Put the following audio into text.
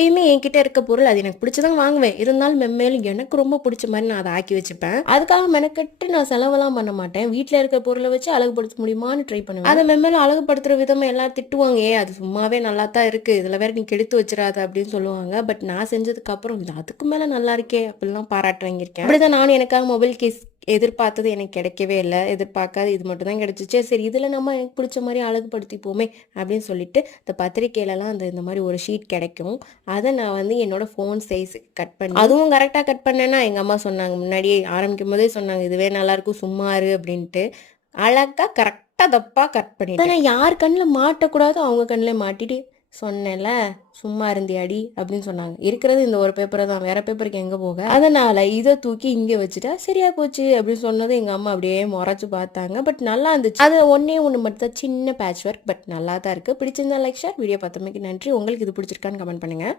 எப்பயுமே என்கிட்ட இருக்க பொருள் அது எனக்கு பிடிச்சதான் வாங்குவேன். இருந்தாலும் மென்மேலும் எனக்கு ரொம்ப பிடிச்ச மாதிரி நான் அதை ஆக்கி வச்சுப்பேன். அதுக்காக மெனக்கெட்டு நான் செலவெல்லாம் பண்ண மாட்டேன். வீட்டில் இருக்க பொருளை வச்சு அழகுபடுத்த முடியுமான்னு ட்ரை பண்ணுவேன். அதை மென்மேலும் அழகுபடுத்துற விதமா எல்லாரும் திட்டுவாங்க. அது சும்மாவே நல்லா தான் இருக்கு, இதுல வேற நீ கெடுத்து வச்சிடாத அப்படின்னு சொல்லுவாங்க. பட் நான் செஞ்சதுக்கு அப்புறம் இது அதுக்கு மேல நல்லா இருக்கே அப்படிலாம் பாராட்டு வாங்கியிருக்கேன். அப்படிதான் நானும் எனக்காக மொபைல் கேஸ் எதிர்பார்த்தது எனக்கு கிடைக்கவே இல்லை. எதிர்பார்க்காது இது மட்டும் தான் கிடைச்சிச்சு. சரி இதுல நம்ம எனக்கு பிடிச்ச மாதிரி அழகுபடுத்திப்போமே அப்படின்னு சொல்லிட்டு இந்த பத்திரிக்கையிலலாம் இந்த மாதிரி ஒரு ஷீட் கிடைக்கும். அதை நான் என்னோட ஃபோன் சைஸ் கட் பண்ணி, அதுவும் கரெக்டாக கட் பண்ணேன்னா எங்கள் அம்மா சொன்னாங்க, முன்னாடியே ஆரம்பிக்கும் போதே சொன்னாங்க இதுவே நல்லாயிருக்கும் சும்மா இரு அப்படின்ட்டு. அழகாக கரெக்டாக தப்பாக கட் பண்ணிட்டேன். நான் யார் கண்ணில் மாட்டக்கூடாதோ அவங்க கண்ணில் மாட்டிட்டு சொன்னேன்ல சும்மா இருந்தியாடி அப்படின்னு சொன்னாங்க. இருக்கிறது இந்த ஒரு பேப்பரை தான், வேற பேப்பருக்கு எங்கே போக. அதனால இதை தூக்கி இங்கே வச்சுட்டா சரியா போச்சு அப்படின்னு சொன்னது எங்கள் அம்மா அப்படியே முறைச்சு பார்த்தாங்க. பட் நல்லா இருந்துச்சு. அது ஒன்று மட்டும் தான் சின்ன பேட்ச் ஒர்க், பட் நல்லா தான் இருக்குது. பிடிச்சிருந்தா லைக் ஷேர். வீடியோ பார்த்தமைக்கு நன்றி. உங்களுக்கு இது பிடிச்சிருக்கான்னு கமெண்ட் பண்ணுங்கள்.